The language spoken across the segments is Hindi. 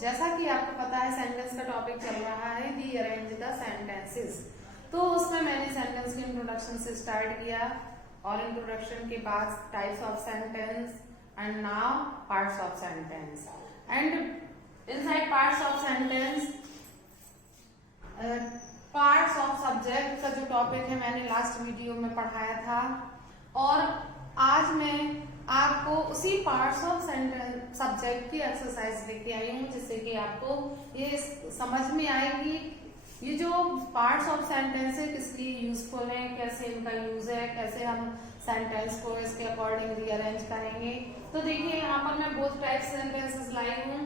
जैसा कि आपको पता है सेंटेंस का टॉपिक चल रहा है दी अरेंज द सेंटेंसेस। तो उसमें मैंने सेंटेंस के इंट्रोडक्शन से स्टार्ट किया और इंट्रोडक्शन के बाद types of sentence and now parts of sentence and inside parts of sentence parts of subject का जो टॉपिक है मैंने लास्ट वीडियो में पढ़ाया था और आज मैं आपको उसी पार्ट्स ऑफ सेंटेंस सब्जेक्ट की एक्सरसाइज लेके आई हूँ जिससे कि आपको ये समझ में आएगी ये जो पार्ट्स ऑफ सेंटेंस है किस लिए यूजफुल है, कैसे इनका यूज है, कैसे हम सेंटेंस को इसके अकॉर्डिंग रीअरेंज करेंगे। तो देखिए यहाँ पर मैं बोथ टाइप सेंटेंसेस लाई हूँ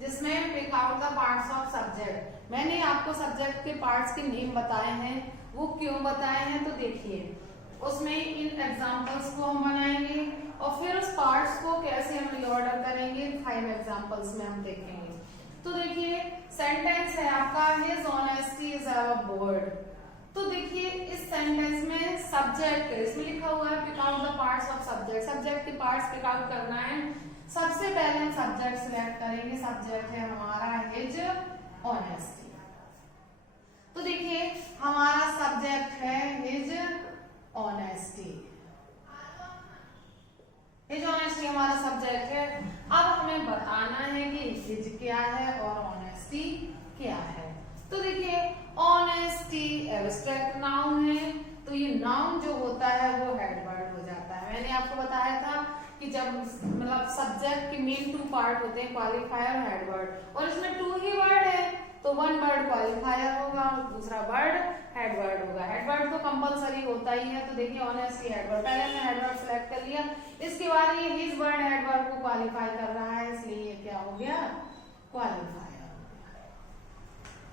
जिसमें pick out the parts of subject. मैंने आपको सब्जेक्ट के पार्ट्स के नेम बताए हैं, वो क्यों बताए हैं तो देखिए उसमें इन एग्जाम्पल्स को हम बनाएंगे और फिर उस पार्ट्स को कैसे हम रीऑर्डर करेंगे 5 एग्जाम्पल्स में हम देखेंगे। तो देखिए सेंटेंस है आपका his honesty is a board. तो देखिए इस सेंटेंस में सब्जेक्ट है, इसमें लिखा हुआ है pick out the parts of subject. Subject के पार्ट्स पिक आउट करना है। सबसे पहले हम सब्जेक्ट सिलेक्ट करेंगे। सब्जेक्ट है हमारा हिज ऑनेस्टी। तो देखिए हमारा सब्जेक्ट है हिज ऑनेस्टी। हिज ऑनेस्टी हमारा सब्जेक्ट है। अब हमें बताना है कि हिज क्या है और ऑनेस्टी क्या है। तो देखिए ऑनेस्टी एब्स्ट्रैक्ट नाउन है, तो ये नाउन जो होता है वो हेडवर्ड हो जाता है। मैंने आपको बताया था कि जब मतलब सब्जेक्ट के मेन 2 पार्ट होते हैं क्वालिफायर और हेडवर्ड, और इसमें 2 ही वर्ड है तो 1 वर्ड क्वालिफायर होगा और दूसरा वर्ड हेडवर्ड होगा। हेडवर्ड तो कंपलसरी होता ही है। तो देखिए ऑनेस्टली हेडवर्ड, पहले मैंने हेडवर्ड सेलेक्ट कर लिया, इसके बाद ये हिज वर्ड हेडवर्ड को क्वालिफाई कर रहा है इसलिए ये क्या हो गया क्वालिफायर हो गया।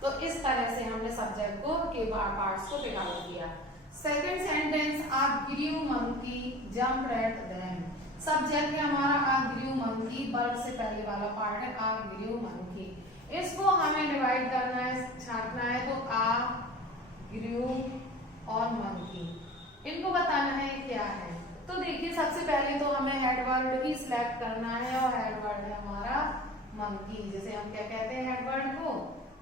तो इस तरह से हमने सब्जेक्ट को के पार्ट्स को पिक आउट किया। Second sentence a grieve monkey jump at them. Subject है हमारा आ ग्रीव मंकी, वर्ब से पहले वाला पार्ट है आ ग्रीव मंकी। इसको हमें डिवाइड करना है, छांटना है, तो आ ग्रीव और मंकी इनको बताना है क्या है। तो देखिए सबसे पहले तो हमें हेडवर्ड ही सिलेक्ट करना है और हेडवर्ड है हमारा मंकी। जैसे हम क्या कहते हैं हेडवर्ड को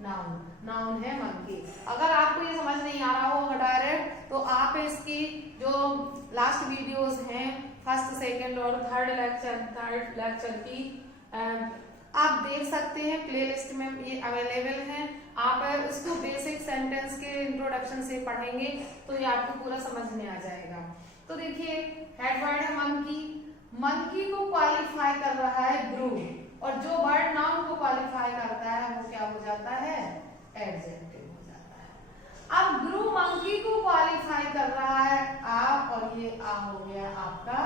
नाउन, नाउन है मंकी। अगर आपको ये समझ नहीं आ रहा होगा डायरेक्ट तो आप इसकी जो लास्ट वीडियोस हैं फर्स्ट सेकंड और थर्ड लेक्चर की आप देख सकते हैं, प्लेलिस्ट में ये अवेलेबल है। आप इसको बेसिक सेंटेंस के इंट्रोडक्शन से पढ़ेंगे तो ये आपको पूरा समझ में आ जाएगा। तो देखिए हेडवर्ड है मंकी, मंकी को क्वालिफाई कर रहा है ग्रू, और जो वर्ड नाउन को क्वालिफाई करता है वो क्या हो जाता है एडजेक्टिव हो जाता है। अब ग्रू मंकी को क्वालिफाई कर रहा है आ, और ये आ हो गया आपका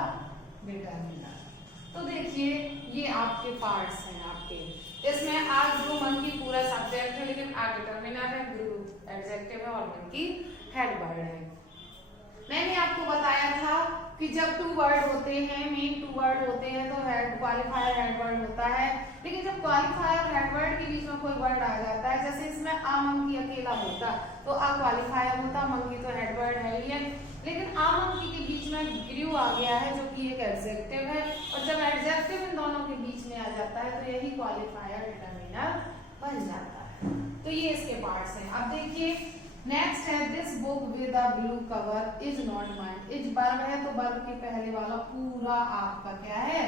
डिटरमिनर। तो देखिए ये आपके पार्ट्स हैं आपके, इसमें आ ग्रू मंकी पूरा सब्जेक्ट है लेकिन आ डिटरमिनर है, ग्रू एडजेक्टिव है और मंकी हेडवर्ड है। मैंने आपको बताया था कि जब 2 वर्ड होते हैं, मेन 2 वर्ड होते हैं तो हेड क्वालिफायर हेडवर्ड होता है, लेकिन जब क्वालिफायर और हेडवर्ड के बीच में कोई वर्ड आ जाता है, जैसे इसमें आ मंकी अकेला होता तो आ क्वालिफायर होता, मंकी तो हेडवर्ड है ही है, लेकिन आ मंकी के बीच में ग्रू आ गया है जो कि एक एडजेक्टिव है, और जब एडजेक्टिव इन दोनों के बीच में आ जाता है तो यही क्वालिफायर डिटरमिनर बन जाता है। तो ये इसके पार्ट्स हैं। अब देखिए नेक्स्ट है this book with a blue cover is not mind. Is verb है तो वर्ब के पहले वाला पूरा आपका क्या है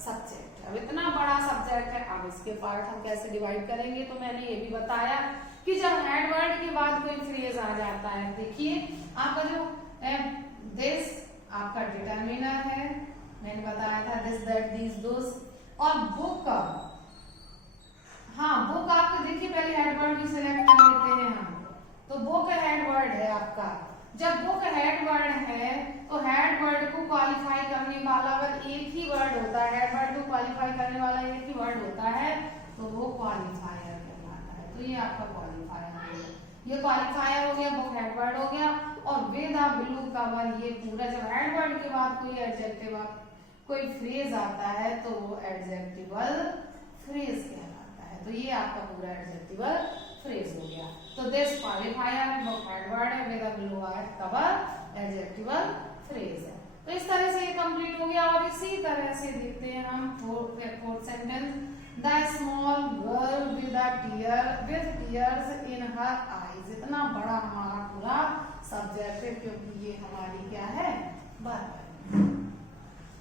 सब्जेक्ट। अब इतना बड़ा सब्जेक्ट है, अब इसके पार्ट हम कैसे डिवाइड करेंगे तो मैंने ये भी बताया कि जब हेडवर्ड के बाद कोई फ्रेज आ जाता है, देखिए आपका जो दिस आपका डिटरमिनर है, मैंने बताया था दिस दैट दीज दोस, और बुक हाँ बुक आपको देखिए पहले हेडवर्ड भी सिलेक्ट कर लेते हैं हम, तो बुक हेडवर्ड है आपका। जब बुक हेडवर्ड है तो हेडवर्ड को क्वालिफाई करने वाला एक ही वर्ड होता है, हेडवर्ड को क्वालिफाई करने वाला एक ही वर्ड होता है तो वो क्वालिफायर कहलाता है। तो ये आपका क्वालिफायर हो गया, ये क्वालिफायर हो गया, बुक हेडवर्ड हो गया। और विद अ ब्लू कवर ये पूरा, जब हेडवर्ड के बाद कोई एडजेक्टिव कोई फ्रेज आता है तो वो एडजेक्टिवल फ्रेज कहलाता है। तो ये आपका पूरा एडजेक्टिवल फ्रेज हो गया। तो दिस क्वालिफायर बुक हेडवर्ड है, with a blue cover adjectival phrase है। तो इस तरह से ये कंप्लीट हो गया। और इसी तरह से देखते हैं हम fourth sentence the small girl with with tears in her eyes। इतना बड़ा हमारा पूरा सब्जेक्ट है क्योंकि ये हमारी क्या है, वर्ब।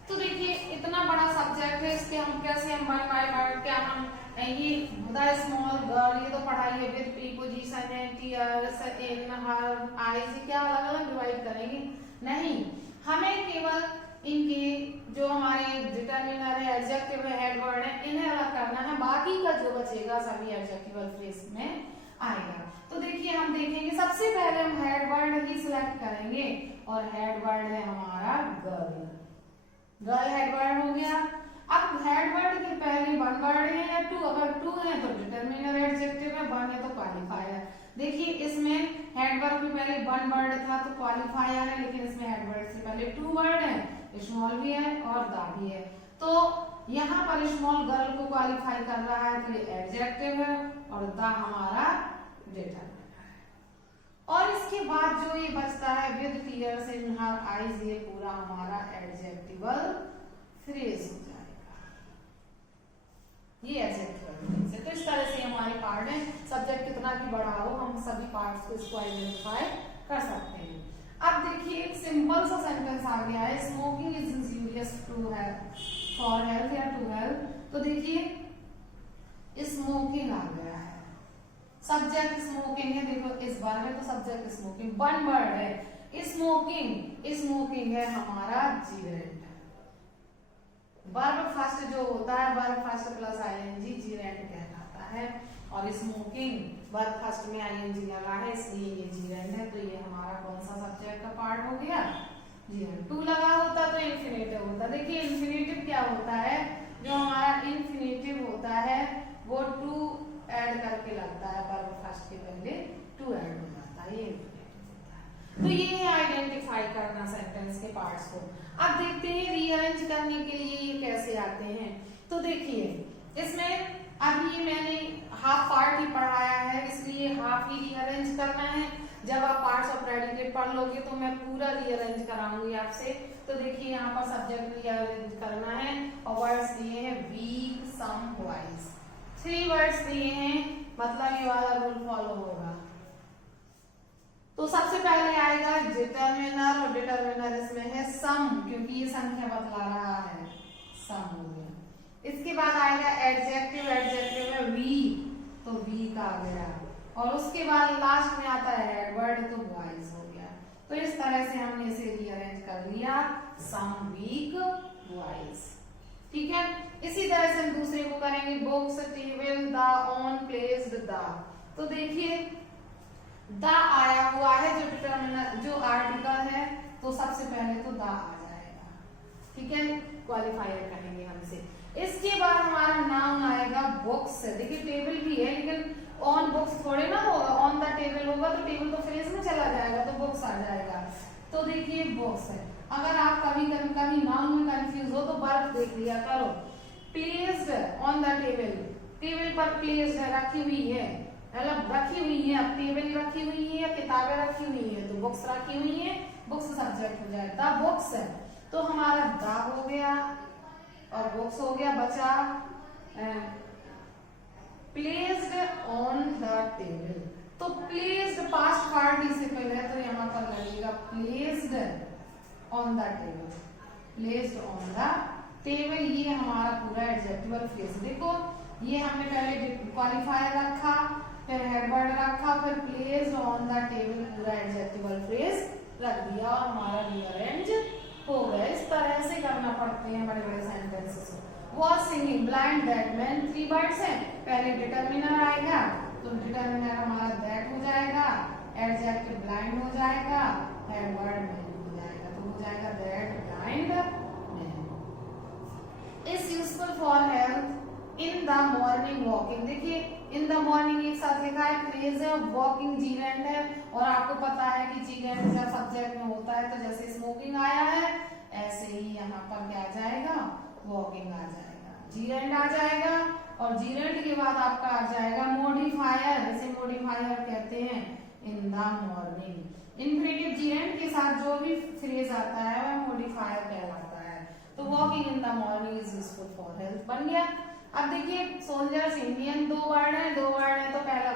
तो देखिए इतना बड़ा सब्जेक्ट है, इसके हम कैसे हम वन बाय वन क्या हम ये द स्मॉल गर्ल ये तो पढ़ाई है, विद प्रीपोजिशन है, टीयर्स इन हर आईज, क्या अलग अलग डिवाइड करेंगे? नहीं, हमें केवल इनके जो हमारे डिटरमिनर है, एडजेक्टिव है, हेड वर्ड है, इन्हें अलग करना है, बाकी का जो बचेगा सभी एडजेक्टिवल फ्रेज में आएगा। तो देखिए हम देखेंगे सबसे पहले हम हेड वर्ड ही सिलेक्ट करेंगे और हेड वर्ड है हमारा गर्ल। गर्ल हेड वर्ड हो गया। अब हेड वर्ड के पहले वन वर्ड है या टू, अगर टू है तो डिटरमिनर एडजेक्टिव है, वन है तो क्वालिफायर। देखिए इसमें हेड वर्ड के पहले वन वर्ड था तो क्वालिफायर है, लेकिन इसमें हेड वर्ड से पहले टू वर्ड है, स्मॉल भी है और द भी है। तो यहाँ पर स्मॉल गर्ल को क्वालिफाई कर रहा है तो ये एडजेक्टिव है और द हमारा डिटरमिनर है। और इसके बाद जो ये बचता है with tears in her eyes, ये पूरा हमारा एडजेक्टिवल फ्रेज हो जाएगा, ये एडजेक्टिवल फ्रेज है। तो इस तरह से हमारे पार्ट है, सब्जेक्ट कितना भी बड़ा हो हम सभी पार्ट्स को इसको आइडेंटिफाई कर सकते हैं। अब देखिए एक सिंपल सा सेंटेंस आ गया है, smoking is injurious to health, for health या टू हेल्थ। तो देखिए स्मोकिंग आ गया है, सब्जेक्ट स्मोकिंग है, देखो इस बार में तो सब्जेक्ट स्मोकिंग, वन वर्ड है स्मोकिंग, स्मोकिंग है हमारा जीरेंट। वर्ब फर्स्ट जो होता है वर्ब फर्स्ट प्लस आईएनजी जीरेंट कहलाता है, और स्मोकिंग वर्ब फर्स्ट में आईएनजी लगा है इसलिए ये जीरेंट है। तो ये हमारा कौन सा सब्जेक्ट का पार्ट हो गया, जीरेंट। टू लगा होता तो इन्फिनेटिव होता। देखिए इन्फिनेटिव क्या होता है, जो हमारा इन्फिनेटिव होता है वो टू ऐड करके लगता है, वर्ब फर्स्ट के पहले टू ऐड हो जाता है, ये इन्फिनेटिव होता है। तो ये है आइडेंटिफाई करना सेंटेंस के पार्ट्स को। अब देखते हैं रीअरेंज करने के लिए ये कैसे आते हैं। तो देखिए इसमें अभी मैंने हाफ पार्ट ही पढ़ाया है इसलिए हाफ ही रीअरेंज करना है। जब आप पार्ट्स ऑफ प्रेडिकेट पढ़ लोगे तो मैं पूरा रीअरेंज कराऊंगी आपसे। तो देखिए यहाँ पर सब्जेक्ट रीअरेंज करना है और वर्ड्स दिए हैं वीक, सम, वाइज, 3 वर्ड्स दिए हैं, मतलब ये वाला रूल फॉलो होगा। तो सबसे पहले आएगा डिटरमिनर, और डिटरमिनर इसमें है सम क्योंकि ये संख्या बतला रहा है, सम हो गया। इसके बाद आएगा एडजेक्टिव, एडजेक्टिव में वीक, तो वीक आ गया, और उसके बाद लास्ट में आता है हेडवर्ड तो वाइज हो गया। तो इस तरह से हमने इसे रीअरेंज कर लिया, सम, वीक, वाइज, ठीक है। इसी तरह से हम दूसरे को करेंगे, books, table, the, on, placed, the. तो देखिए द आया हुआ है जो डिटरमिनर जो आर्टिकल है, तो सबसे पहले तो द आ जाएगा, ठीक है, क्वालिफायर कहेंगे हम इसे। इसके बाद हमारा नाउन आएगा बुक्स। देखिए टेबल भी है लेकिन ऑन बुक्स थोड़े ना होगा, ऑन द टेबल होगा तो टेबल तो फ्रेज में चला जाएगा तो बुक्स आ जाएगा। तो देखिए बुक्स है। अगर आप कभी नाउन में कंफ्यूज हो तो वर्ब देख लिया करो, placed on the table, table पर प्लेस्ड है, रखी हुई है, मतलब रखी हुई है, अब टेबल रखी हुई है, किताबें रखी हुई है, तो बुक्स रखी हुई है, बुक्स सब्जेक्ट हो जाएगा, द बुक्स है। तो हमारा द हो गया और बुक्स हो गया, बचा प्लेस्ड ऑन द टेबल। तो प्लेस्ड पास्ट पार्टिसिपल है तो यहाँ पर लगेगा placed on the table, placed on the table, ये हमारा पूरा एडजेक्टिवल फ्रेज। देखो ये हमने पहले क्वालिफायर रखा, फिर हेडवर्ड रखा, फिर प्लेस्ड ऑन द टेबल, पूरा एडजेक्टिवल फ्रेज रख दिया और हमारा रीअरेंज हो गया। इस तरह से करना पड़ते हैं बड़े बड़े sentences. Was singing, blind, that man, 3 words हैं, पहले डिटरमिनर आएगा तो डिटरमिनर हमारा दैट हो जाएगा, एडजेक्टिव ब्लाइंड हो जाएगा, हेडवर्ड मैन हो जाएगा, तो हो जाएगा that blind man is useful for health in the morning walking. देखिए इन द मॉर्निंग एक साथ लिखा है, फ्रेज है, वॉकिंग जीरेंट है, और आपको पता है कि जीरेंट जब सब्जेक्ट में होता है तो जैसे स्मोकिंग आया है ऐसे ही यहाँ पर क्या आ जाएगा, वॉकिंग आ जाएगा, जीरेंट आ जाएगा, और जीरेंट के बाद आपका आ जाएगा मॉडिफायर, इसे मॉडिफायर कहते हैं, इन द मॉर्निंग। इन्फिनेटिव जीरेंट के साथ जो भी फ्रेज आता है वह मॉडिफायर कहलाता है। तो walking in the morning is useful for health बन गया। अब देखिए सोल्जर्स इंडियन, 2 वर्ड है, 2 वर्ड है तो पहला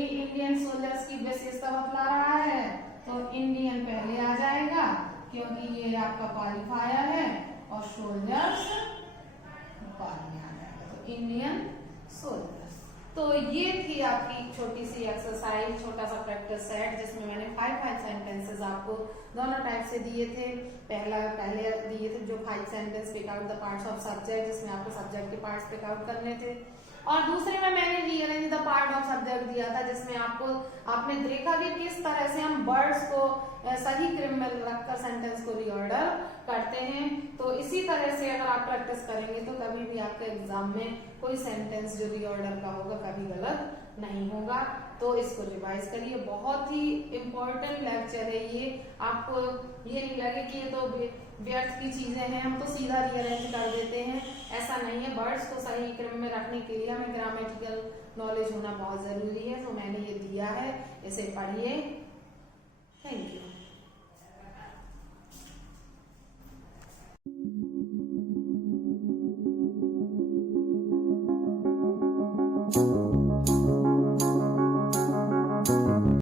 देखिए इंडियन सोल्जर्स की विशेषता बतला रहा है, तो इंडियन पहले आ जाएगा क्योंकि ये आपका क्वालिफायर है, और सोल्जर्स बाद में आ जाएगा, तो इंडियन सोल्जर्स। तो ये थी आपकी छोटी सी एक्सरसाइज, छोटा सा प्रैक्टिस सेट, जिसमें मैंने 5 सेंटेंसेस आपको दोनों टाइप से दिए थे। पहले दिए थे जो 5 sentence pick out the parts of subject, जिसमें आपको सब्जेक्ट के पार्ट्स पिक आउट करने थे, और दूसरे में मैंने rearrange the part of subject दिया था, जिसमें आपने देखा कि किस तरह से हम वर्ड्स को सही क्रम में रखकर सेंटेंस को रीऑर्डर करते हैं। तो इसी तरह से अगर आप प्रैक्टिस करेंगे तो कभी भी आपके एग्जाम में कोई सेंटेंस जो रीऑर्डर का होगा कभी गलत नहीं होगा। तो इसको रिवाइज करिए, बहुत ही इम्पोर्टेंट लेक्चर है ये। आपको ये नहीं लगे कि ये तो व्यर्थ की चीजें हैं, हम तो सीधा रीअरेंज कर देते हैं, ऐसा नहीं है। वर्ड्स को सही क्रम में रखने के लिए हमें ग्रामेटिकल नॉलेज होना बहुत जरूरी है। तो मैंने ये दिया है, इसे पढ़िए।